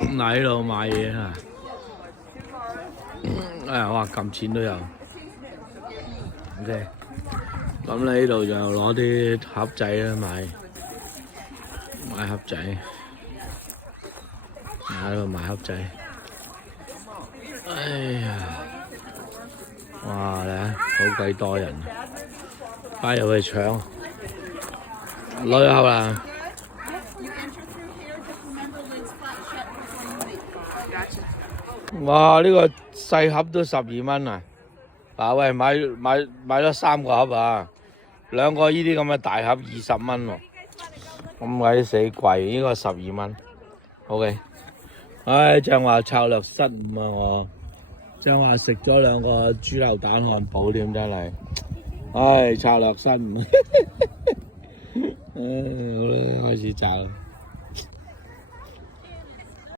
嗱呢度買嘢啊！哇，撳錢都有。OK， 咁你呢度就攞啲盒仔啦，買盒仔，喺度買盒仔。哎呀，哇咧，好鬼多人，快入去搶，攞咗盒啦。哇！呢個細盒都12蚊啊！喂，買咗3個盒啊，2個呢啲咁嘅大盒20蚊喎，咁鬼死貴，呢個12蚊。OK， 唉，正話策略失誤啊我，正話食咗2個豬柳蛋漢堡添真係，唉，策略失誤。唉，好啦，開始炸啦。